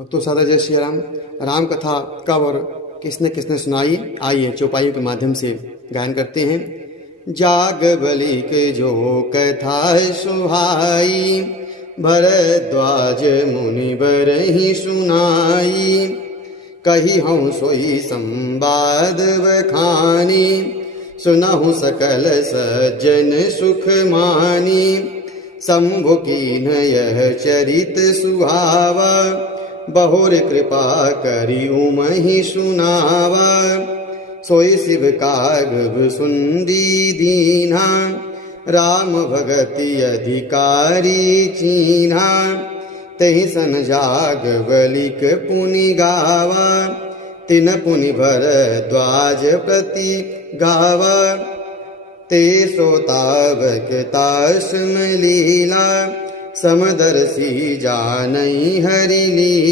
भक्तों सादा जय श्री राम। राम कथा कब और किसने किसने सुनाई, आइए चौपाइयों के माध्यम से गायन करते हैं। जाग बलिक जो कथा सुहाई, भरद्वाज मुनि बरहि सुनाई। कही हूँ सोई संवाद बखानी, सुनहु सकल सज्जन सुख मानी। शंभु कीन यह चरित सुहावा, बहुर कृपा करी उमहि सुनावा। सोई शिव काग सुंदी दीन्हा, राम भगति अधिकारी चीन्हा। तहि सन जाग बलिक पुनि गावा, तिन पुनि भरद्वाज प्रति गावा। ते सोतावक तासम लीला, समदर्शी जानई हरि लीला।